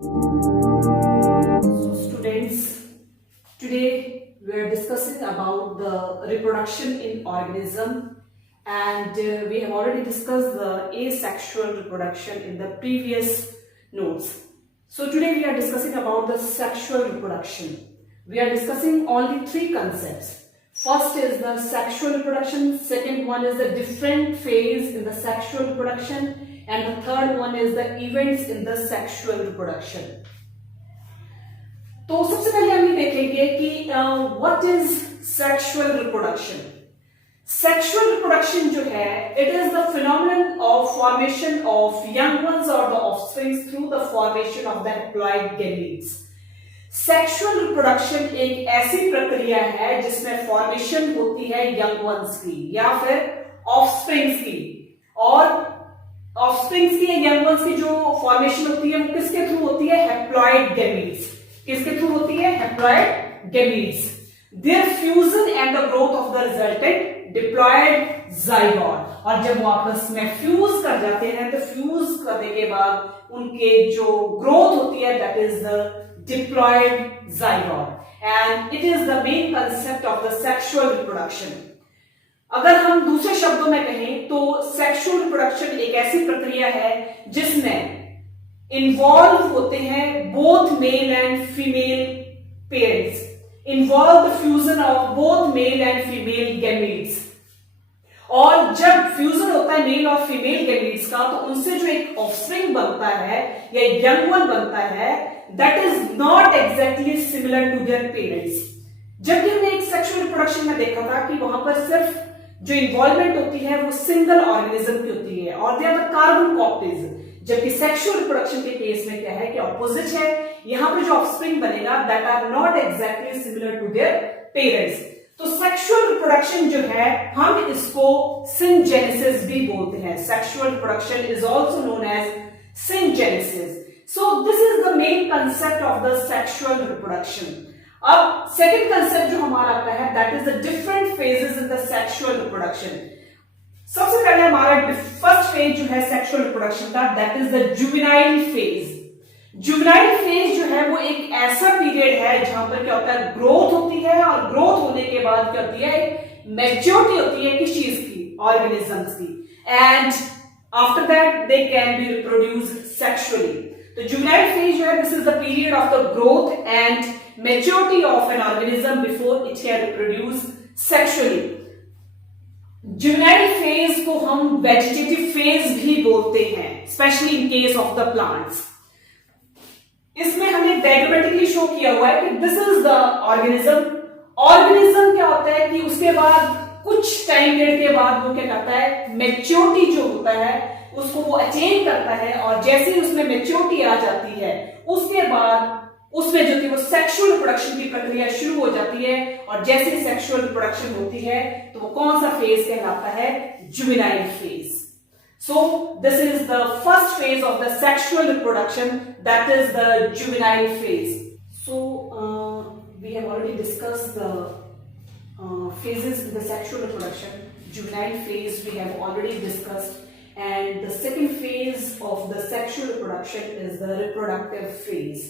So students, today we are discussing about the reproduction in organism, and we have already discussed the asexual reproduction in the previous notes. So today we are discussing about the sexual reproduction. We are discussing only three concepts. First is the sexual reproduction, second one is the different phase in the sexual reproduction, and the third one is the events in the sexual reproduction. तो सबसे पहले हम ये देखेंगे कि what is sexual reproduction. Sexual reproduction जो है, it is the phenomenon of formation of young ones और the offsprings through the formation of the haploid gametes. Sexual reproduction एक ऐसी प्रक्रिया है जिसमें फॉर्मेशन होती है यंग वंस की या फिर ऑफस्प्रिंग्स की, और ऑफस्प्रिंग्स की यंग वंस की जो फॉर्मेशन होती है वो किसके थ्रू होती है? Haploid gametes. किसके थ्रू होती है? Haploid gametes. Their fusion and the growth of the resultant diploid zygote. और जब वो आपस में फ्यूज कर जाते हैं तो फ्यूज करने के बाद उनके जो ग्रोथ होती है that is the diploid zygote, and it is the main concept of the sexual reproduction. अगर हम दूसरे शब्दों में कहें तो सेक्सुअल रिप्रोडक्शन एक ऐसी प्रक्रिया है जिसमें इन्वॉल्व होते हैं both male and female parents, involve the fusion of both male and female gametes. और जब फ्यूजन होता है मेल और फीमेल गैमीट्स का तो उनसे जो एक ऑफस्प्रिंग बनता है या यंग वन बनता है, that is not exactly similar to their parents. जबकि हमने एक सेक्सुअल रिप्रोडक्शन में देखा था कि वहां पर सिर्फ जो इन्वॉल्वमेंट होती है वो सिंगल ऑर्गेनिज्म की होती है और they are the carbon copies. जबकि सेक्सुअल रिप्रोडक्शन के केस में क्या है कि ऑपोजिट है. यहां पर जो ऑफस्प्रिंग बनेगा that are not exactly similar to their parents. तो सेक्सुअल रिप्रोडक्शन जो है हम इसको सिंजेनेसिस भी बोलते हैं. Sexual reproduction is also known as syngenesis. So this is the main concept of the sexual reproduction. अब second concept जो हमारा आता है that is the different phases in the sexual reproduction. सबसे पहले हमारा first phase जो है sexual reproduction का that is the juvenile phase. Juvenile phase जो है वो एक ऐसा पीरियड है जहां पर क्या होता है, ग्रोथ होती है और ग्रोथ होने के बाद क्या होती है, मैच्योरिटी होती है किस चीज की? ऑर्गेनिजम्स की. And after that they can be reproduce sexually. तो जुवेनाइल फेज जो है this is the period of the growth and maturity of an organism before it can reproduce sexually. Juvenile phase को हम वेजिटेटिव फेज भी बोलते हैं, specially in case of the plants. इसमें हमने डायग्रामेटिकली शो किया हुआ है कि this is the organism. Organism क्या होता है कि उसके बाद कुछ टाइम पीरियड के बाद वो क्या करता है, मैच्योरिटी जो होता है उसको वो अटेन करता है, और जैसे ही उसमें मैच्योरिटी आ जाती है उसके बाद उसमें जो थी वो सेक्सुअल रिप्रोडक्शन की प्रक्रिया शुरू हो जाती है. और जैसे ही सेक्सुअल रिप्रोडक्शन होती है तो वो कौन सा फेज कहलाता है? Juvenile phase. So this is the first phase of the sexual reproduction, that is the juvenile phase. So we have already discussed the phases in the sexual reproduction. Juvenile phase we have already discussed, and the second phase of the sexual reproduction is the reproductive phase.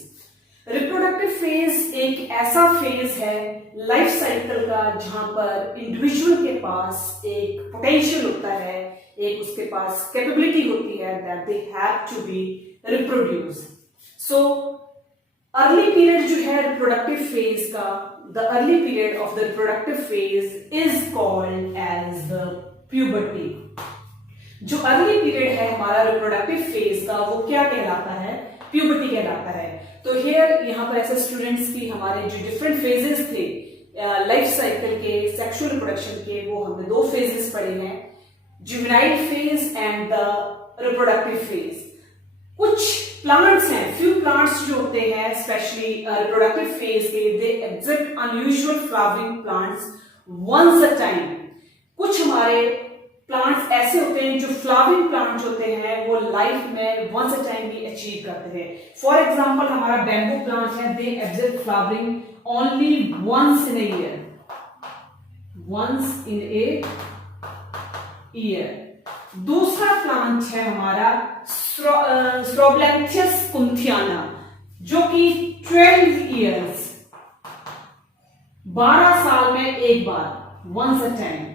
Reproductive phase एक ऐसा phase है life cycle का जहां पर individual के पास एक potential होता है, एक उसके पास कैपेबिलिटी होती है that they have to be reproduce. So early period जो है रिप्रोडक्टिव फेज का, the early period of the reproductive phase is called as the puberty. जो अर्ली पीरियड है हमारा रिप्रोडक्टिव फेज का वो क्या कहलाता है? प्यूबर्टी कहलाता है. तो हियर यहाँ पर ऐसे स्टूडेंट्स की हमारे जो डिफरेंट फेजेस थे लाइफ साइकिल के सेक्सुअल रिप्रोडक्शन के, वो हमने दो फेजेस पढ़े हैं, juvenile phase and the reproductive phase. कुछ प्लांट्स हैं, फ्यू प्लांट्स जो होते हैं स्पेशली रिप्रोडक्टिव फेज के, they exhibit unusual flowering plants once a time. कुछ हमारे प्लांट्स ऐसे होते हैं जो फ्लावरिंग प्लांट्स होते हैं वो लाइफ में वंस अ टाइम भी अचीव करते हैं. फॉर एग्जांपल हमारा बैम्बू प्लांट है, they exhibit flowering only once in a year, once in a year. दूसरा प्लांट है हमारा स्ट्रोब्लैंथियस कुंथियाना. जो कि 12 ईयर्स, 12 साल में एक बार, once a time।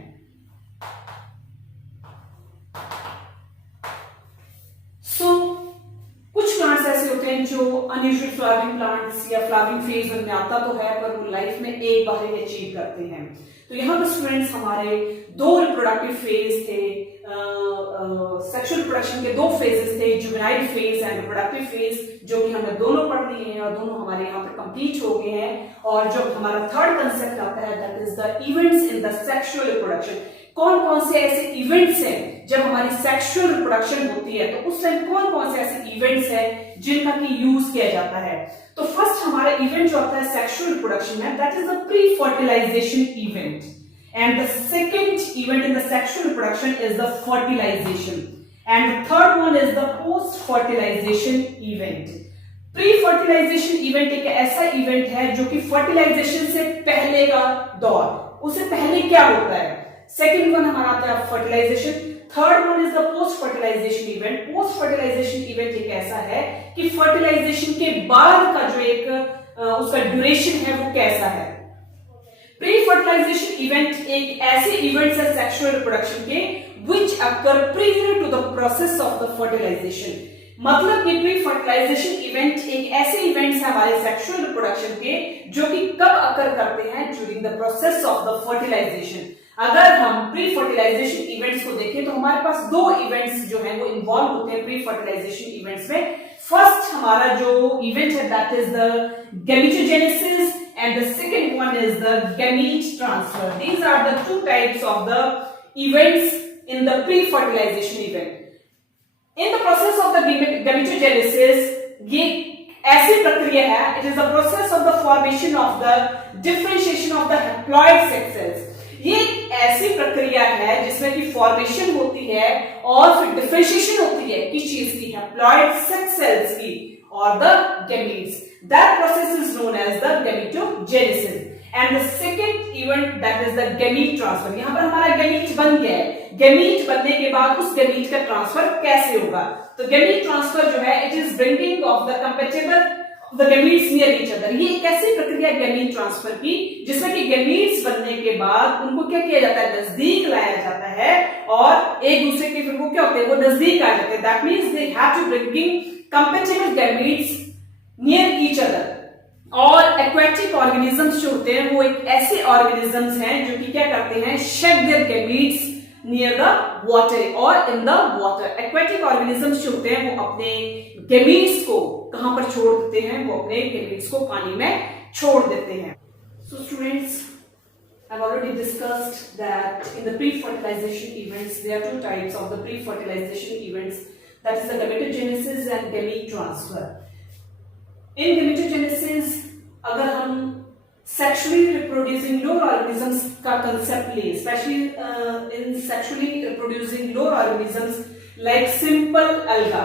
कुछ प्लांट्स ऐसे होते हैं जो अनयूजुअल फ्लावरिंग प्लांट्स या फ्लावरिंग फेज में आता तो है, पर वो लाइफ में एक बार ही अचीव करते हैं। तो यहाँ पर स्टूडेंट्स हमारे दो रिप्रोडक्टिव फेज थे, सेक्सुअल रिप्रोडक्शन के दो फेजेस थे, juvenile phase and reproductive phase, जो कि हमने दोनों पढ़ लिए हैं और दोनों हमारे यहाँ पर कंप्लीट हो गए हैं। और जो हमारा थर्ड कंसेप्ट आता है that is the events in the sexual reproduction. कौन कौन से ऐसे इवेंट्स हैं जब हमारी सेक्सुअल रिप्रोडक्शन होती है, तो उस टाइम कौन कौन से ऐसे इवेंट्स हैं जिनका की यूज किया जाता है। तो फर्स्ट हमारा इवेंट जो आता है सेक्सुअल रिप्रोडक्शन में, that is the pre fertilization event, and the second event in the sexual reproduction is the fertilization, and the third one is the post fertilization event। Pre fertilization event एक ऐसा event है जो कि fertilisation से पहले का दौर, उससे पहले क्या होता है। सेकेंड वन हमारा आता है fertilization, third one is the post fertilization event. Post fertilization event एक ऐसा है कि फर्टिलाइजेशन के बाद का जो एक उसका ड्यूरेशन है वो कैसा है। प्री फर्टिलाइजेशन इवेंट एक ऐसे इवेंट्स है सेक्सुअल रिप्रोडक्शन के which occur prior to the process of the fertilization. मतलब कि प्री फर्टिलाइजेशन इवेंट एक ऐसे इवेंट्स है हमारे सेक्सुअल रिप्रोडक्शन के जो कि कब अकर करते हैं, during the process of the fertilization. अगर हम प्री फर्टिलाइजेशन इवेंट्स को देखें तो हमारे पास दो इवेंट्स जो हैं वो इन्वॉल्व होते हैं प्री फर्टिलाइजेशन इवेंट्स में। फर्स्ट हमारा जो इवेंट है that is the gametogenesis and the second one is the gamete transfer। These are the two types of the events in the pre-fertilization event। In the process of the gametogenesis, ये ऐसी प्रक्रिया है, it is the process of the formation of the differentiation of the haploid sex cells। ये ऐसी प्रक्रिया है जिसमें कि फॉर्मेशन होती है और फिर डिफरेंशिएशन होती है किस चीज की, हैप्लॉइड सेक्स सेल्स की और the gametes। That process is known as the gametogenesis, and the second event that is the gamete transfer। यहाँ पर हमारा gamete बन गया है, gamete बनने के बाद उस gamete का ट्रांसफर कैसे होगा। तो gamete transfer जो है it is bringing of the compatible the gametes near each other। ये एक ऐसी प्रक्रिया gamete transfer की जिसमें कि gametes बनने के बाद उनको क्या किया जाता है, नजदीक लाया जाता है और एक दूसरे के फिर वो क्या होते हैं, वो नजदीक आ जाते हैं। That means they have to bringing compatible gametes near each other. और एक्वेटिक ऑर्गेनिजम्स जो होते हैं वो एक ऐसे ऑर्गेनिजम्स हैं जो कि क्या करते हैं, shed their gametes near the water और in the water. Aquatic organisms जो होते हैं वो अपने गैमीट्स को कहां पर छोड़ देते हैं, वो अपने गैमीट्स को पानी में छोड़ देते हैं। So students, I've already discussed that in the pre-fertilization events there are two types of the pre-fertilization events, that is the gametogenesis and gamete transfer। In gametogenesis अगर हम सेक्सुअली रिप्रोड्यूसिंग लोअर ऑर्गेनिजम्स का concept ले, specially in sexually reproducing lower organisms like simple अलगा,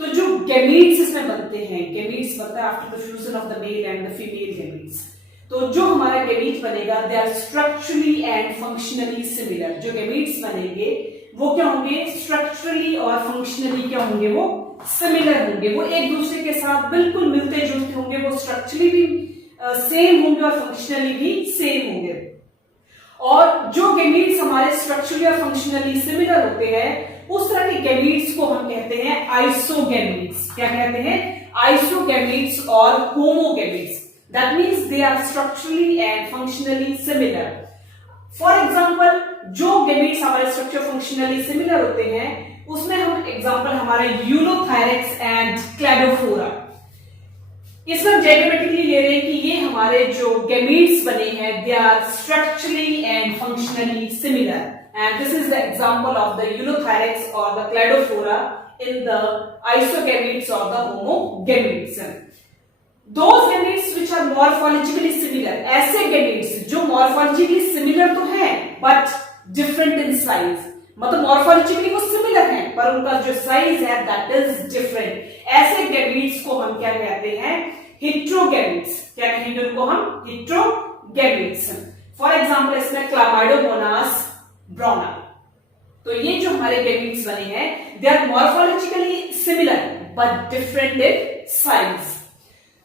तो जो gametes इसमें बनते हैं, गैमीट्स बनता है after the fusion of the male and the female gametes. तो जो हमारा गैमीट बनेगा they are structurally and functionally similar. जो गैमीट्स बनेंगे वो क्या होंगे, स्ट्रक्चरली और फंक्शनली क्या होंगे, वो सिमिलर होंगे, वो एक दूसरे के साथ बिल्कुल मिलते जुलते होंगे, वो स्ट्रक्चरली भी सेम होंगे और फंक्शनली भी सेम होंगे। और जो गैमीट्स हमारे स्ट्रक्चरली और फंक्शनली सिमिलर होते हैं उस तरह के गैमीट्स को हम कहते हैं आइसोगैमीट्स। क्या कहते हैं, आइसोगैमीट्स और homogametes. That means they are structurally and functionally similar. For example, जो गैमीट्स हमारे स्ट्रक्चर फंक्शनली सिमिलर होते हैं उसमें हम एग्जांपल हमारे यूलोथायरेक्स एंड क्लैडोफोरा, इसमें जेनेटिकली ले रहे हैं कि ये हमारे जो गैमीट्स बने हैं they are structurally and functionally similar and this is the example of the Ulothrix और the Cladophora in the isogametes और the homogametes. Those gametes which are morphologically similar, ऐसे gametes जो morphologically similar तो हैं but different in size, मतलब morphologically वो similar हैं पर उनका जो size है that is different। ऐसे gametes को हम क्या कहते हैं, heterogametes। क्या कहेंगे उनको हम, heterogametes। For example, इसमें Chlamydomonas bruna। तो ये जो हमारे gametes बने हैं they are morphologically similar but different in size।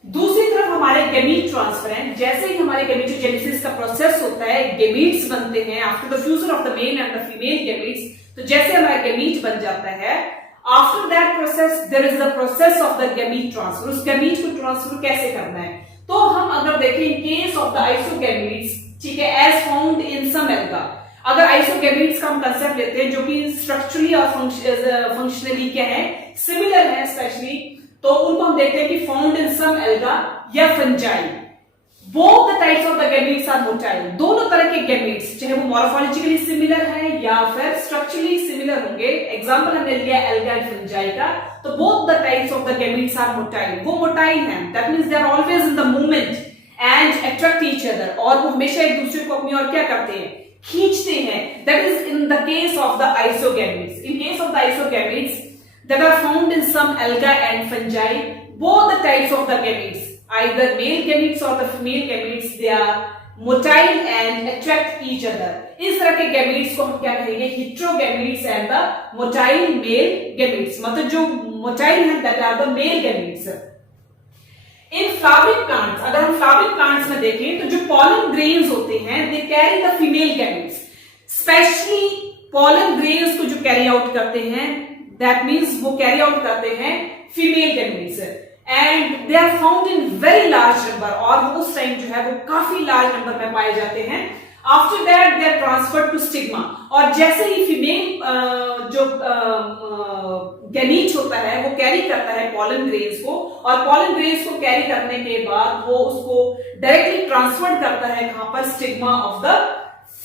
दूसरी तरफ हमारे गैमीट ट्रांसफर हैं, जैसे ही हमारे गैमीटोजेनेसिस का प्रोसेस होता है, गैमीट्स बनते हैं after the fusion of the male and the female gametes, तो जैसे हमारा गैमीट बन जाता है, after that process there is the process of the gamete transfer. उस गैमीट को ट्रांसफर कैसे करना है, तो हम अगर देखें in case of the isogametes, ठीक है, as found in some alga, अगर आइसोगैमीट्स का हम कंसेप्ट लेते हैं जो कि स्ट्रक्चरली और फंक्शनली क्या है, सिमिलर है स्पेशली, तो उनको हम देखते हैं कि फाउंड इन सम एल्गा या fungi, both the types of the gametes are motile. दोनों तरह के गैमीट्स चाहे वो मॉर्फोलॉजिकली सिमिलर है या फिर स्ट्रक्चरली सिमिलर होंगे, एग्जांपल हमने लिया एल्गा एंड फंजाई का, तो both the types of the gametes are motile, वो मोटाइल हैं, that means they are always in the movement and attract each other, और वो हमेशा एक दूसरे को अपनी ओर क्या करते हैं, खींचते हैं। That is in the case of the isogametes. In case of the isogametes that are found in some alga and fungi, both the types of the gametes, either male gametes or the female gametes, they are motile and attract each other. इस तरह के gametes को हम क्या कहेंगे, heterogametes and the motile male gametes, मतलब जो motile हैं that are the male gametes. In flowering plants, अगर हम flowering plants में देखें तो जो pollen grains होते हैं, they carry the female gametes, specially pollen grains को जो carry out करते हैं, that means वो कैरी आउट करते हैं female gametes, and they are found in very large number, और उस टाइम जो है वो काफी लार्ज नंबर में पाए जाते हैं। After that they are transferred to stigma, और जैसे ही फीमेल जो गैमीट होता है वो कैरी करता है पॉलन ग्रेन्स को, और पॉलन ग्रेन्स को कैरी करने के बाद वो उसको डायरेक्टली ट्रांसफर करता है कहां पर, स्टिग्मा ऑफ द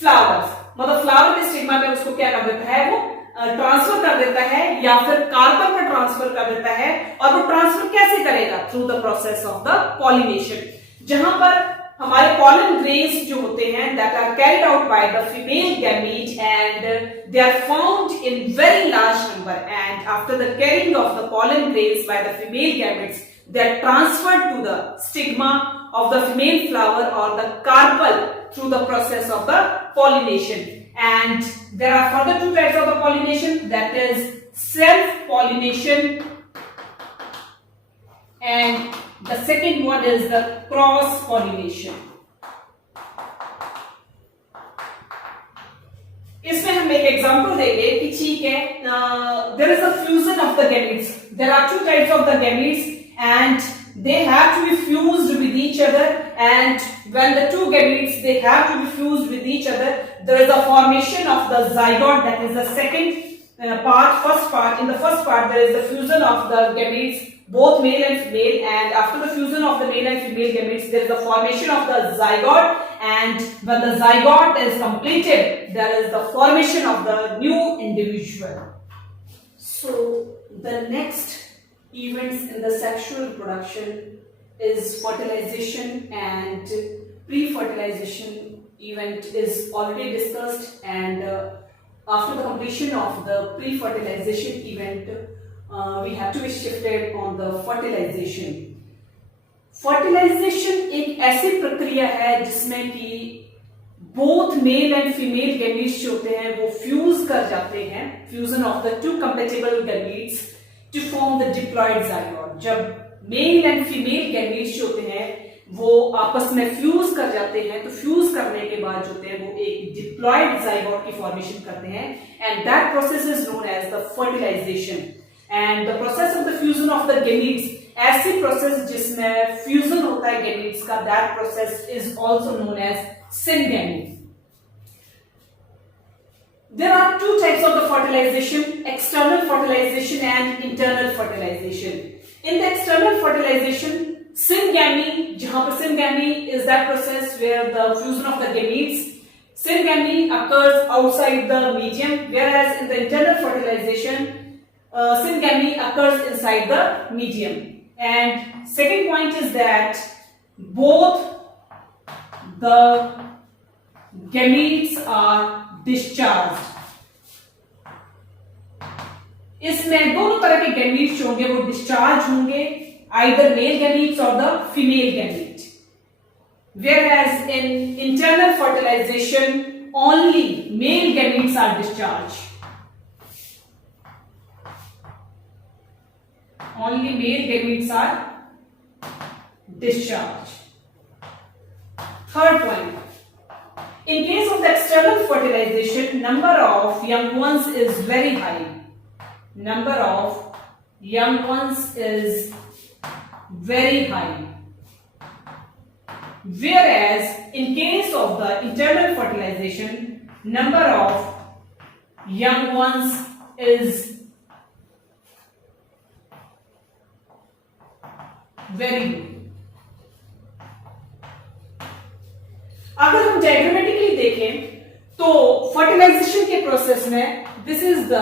फ्लावर्स, मतलब फ्लावर के स्टिग्मा में उसको क्या कर देता है, वो ट्रांसफर कर देता है या फिर कार्बन पर ट्रांसफर कर देता है, और वो ट्रांसफर कैसे करेगा, through the process of the pollination, जहां पर हमारे पॉलन ग्रेन्स जो होते हैं that are carried out by the female gamete and they are found in very large number, and after the carrying of the pollen grains by the female gametes they are transferred to the stigma of the female flower or the carpel through the process of the pollination. And there are further two types of the pollination, that is self pollination, and the second one is the cross pollination. इसमें हम एक example देंगे कि ठीक है, there is a fusion of the gametes. There are two types of the gametes and they have to be fused with each other, and when the two gametes they have to be fused with each other, there is a formation of the zygote, that is the second part. First part, in the first part there is the fusion of the gametes, both male and female, and after the fusion of the male and female gametes there is the formation of the zygote, and when the zygote is completed there is the formation of the new individual. So the next events in the sexual reproduction is fertilization, and pre-fertilization event is already discussed, and after the completion of the pre-fertilization event we have to be shifted on the fertilization. Fertilization एक ऐसी प्रक्रिया है जिसमें कि both male and female gametes जो होते हैं वो फ्यूज कर जाते हैं, fusion of the two compatible gametes to form the diploid zygote. जब मेल एंड फीमेल गैमीट्स जो होते हैं वो आपस में फ्यूज कर जाते हैं, तो फ्यूज करने के बाद जो होते हैं वो एक डिप्लॉयड जाइगोट की फॉर्मेशन करते हैं, and that process is known as the fertilization. And the process of the fusion of the gametes, ऐसी प्रोसेस जिसमें फ्यूजन होता है गैमीट्स का, that process is also known as syngamy. There are two types of the fertilization, external fertilization and internal fertilization. In the external fertilization, syngamy, jahan par syngamy is that process where the fusion of the gametes, syngamy occurs outside the medium, whereas in the internal fertilization, syngamy occurs inside the medium. And second point is that both the gametes are discharged. इसमें दोनों तरह के gametes होंगे वो discharge होंगे, either male gametes और the female gamete. Whereas in internal fertilization only male gametes are discharged. Only male gametes are discharge. Third point. In case of the external fertilization, number of young ones is very high. Number of young ones is very high. Whereas in case of the internal fertilization, number of young ones is very low. अगर हम diagrammatically देखें तो fertilisation के process में this is the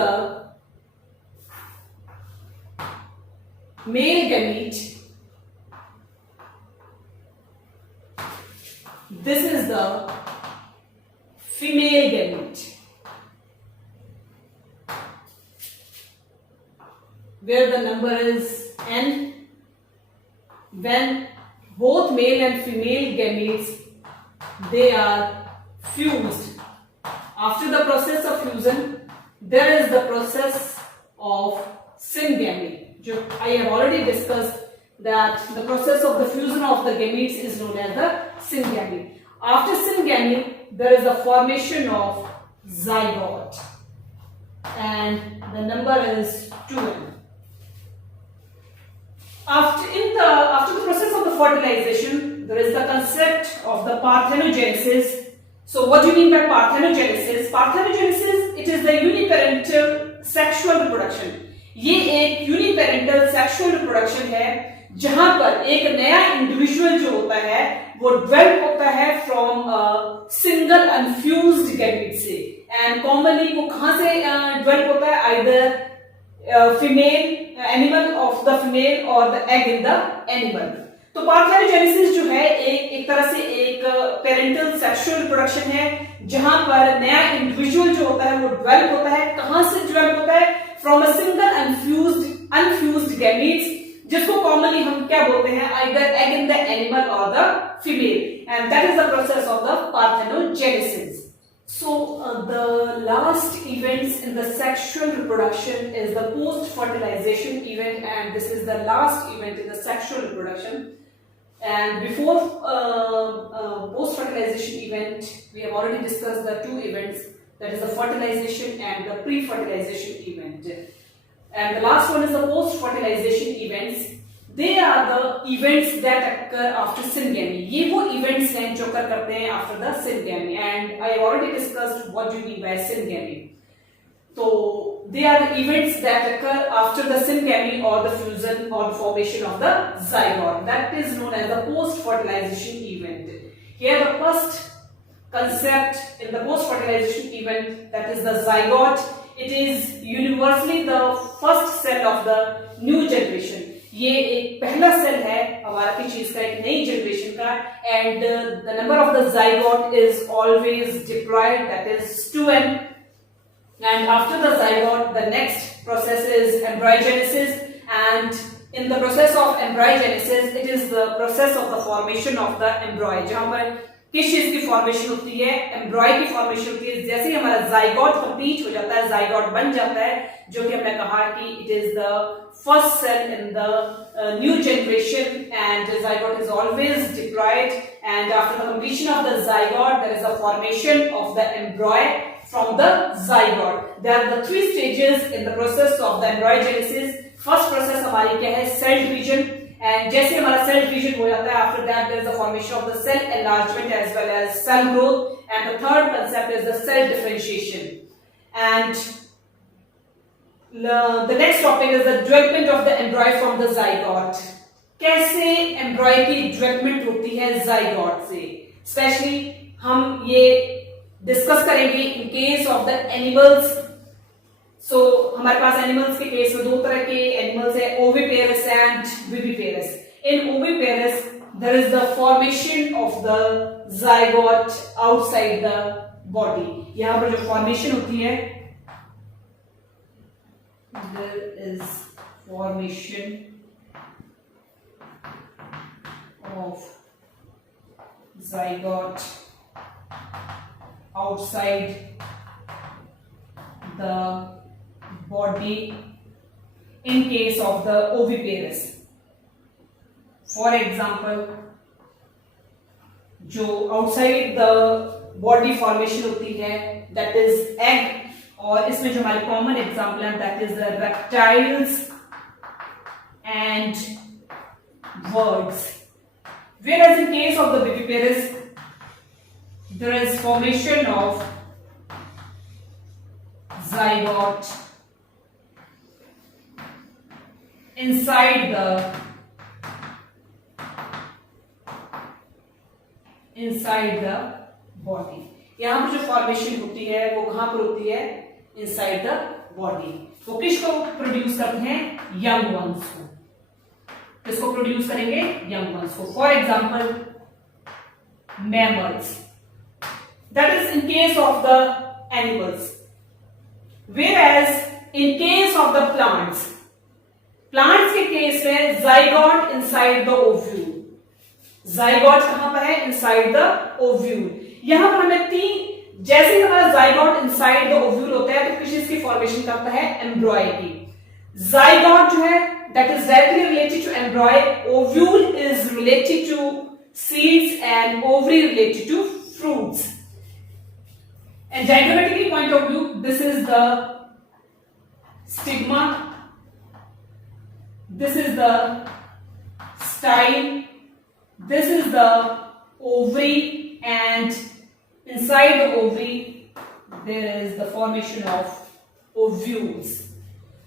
male gamete, this is the female gamete, where the number is n. When both male and female gametes they are fused, after the process of fusion there is the process of syngamy. I have already discussed that the process of the fusion of the gametes is known as the syngamy. After syngamy, there is the formation of zygote, and the number is 2n. After the process of the fertilization, there is the concept of the parthenogenesis. So, what do you mean by parthenogenesis? Parthenogenesis, it is the uniparental sexual reproduction. ये एक uniparental sexual reproduction है जहां पर एक नया individual जो होता है वो डेवलप होता है फ्रॉम सिंगल अनफ्यूज्ड गैमेट से, एंड कॉमनली वो कहां से डेवलप होता है, either female animal of the female और the egg in the animal. तो पार्थेनोजेनेसिस जो है एक तरह से एक पेरेंटल सेक्सुअल रिप्रोडक्शन है जहां पर नया इंडिविजुअल जो होता है वो डेवलप होता है. कहां से डेवलप होता है? From a single unfused gametes, जिसको कॉमनली हम क्या बोलते हैं, either egg in the animal और the female, and that is the process of the parthenogenesis. So the last events in the sexual reproduction is the post-fertilization event, and this is the last event in the sexual reproduction. And before post-fertilization event, we have already discussed the two events, that is the fertilization and the pre-fertilization event. And the last one is the post-fertilization events. They are the events that occur after syngamy. ये वो events हैं जो occur करते हैं after the syngamy, and I have already discussed what do you mean by syngamy. So they are the events that occur after the syngamy or the fusion or the formation of the zygote. That is known as the post-fertilization event. Here the first concept in the post-fertilization event, that is the zygote. It is universally the first cell of the new generation. ये एक पहला cell है हमारा की चीज का, एक नई जनरेशन का, and the number of the zygote is always diploid, that is 2n. And after the zygote the next process is embryogenesis, and in the process of embryogenesis it is the process of the formation of the embryo. जहां पर किस चीज की formation होती है, एम्ब्रॉय की formation होती है. जैसे ही हमारा जाइगोट कंप्लीट हो जाता है, जाइगोट बन जाता है, जो कि हमने कहा कि it is the first cell in the new generation, and zygote is always diploid, and after the completion of the zygote there is a formation of the embryo from the zygote. There are the three stages in the process of the embryogenesis. First process हमारी क्या है, cell division, and जैसे हमारा cell division हो जाता है, after that there is the formation of the cell enlargement as well as cell growth, and the third concept is the cell differentiation. And the next topic is the development of the embryo from the zygote. कैसे embryo की development होती है zygote से, specially हम ये discuss करेंगे in case of the animals. So हमारे पास एनिमल्स के केस में दो तरह के एनिमल्स है, oviparous and viviparous. In oviparous there is the formation of the zygote outside the body. यहां पर जो फॉर्मेशन होती है, there is formation of zygote outside the body in case of the oviparous. For example जो outside the body formation होती है that is egg, और इसमें जो हमारे कॉमन एग्जाम्पल है that is the reptiles and birds. Whereas in case of the viviparous, there is formation of zygote inside the body. यहां पर जो फॉर्मेशन होती है वो कहां पर होती है? Inside the body. वो किसको प्रोड्यूस करते हैं? यंग वंस को. किसको प्रोड्यूस करेंगे? यंग वंस को. For example mammals, that is in case of the animals. Whereas in case of the plants के केस में zygote inside the ovule. zygote कहां पर है? inside the ovule. यहां पर हमें जैसे ही हमारा zygote inside the ovule होता है तो किस चीज की फॉर्मेशन करता है? एम्ब्रॉय की. zygote जो है that is directly related to embryo, ovule is related to seeds and ovary related to fruits. And diagrammatically point of view, this is the stigma, this is the style, this is the ovary, and inside the ovary there is the formation of ovules.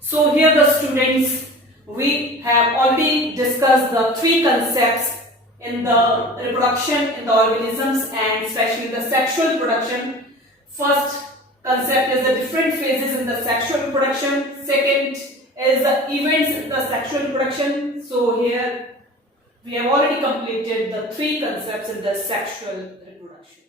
So here the students, we have already discussed the three concepts in the reproduction in the organisms and especially the sexual reproduction. First concept is the different phases in the sexual reproduction. Second is the events in the sexual reproduction. So here we have already completed the three concepts in the sexual reproduction.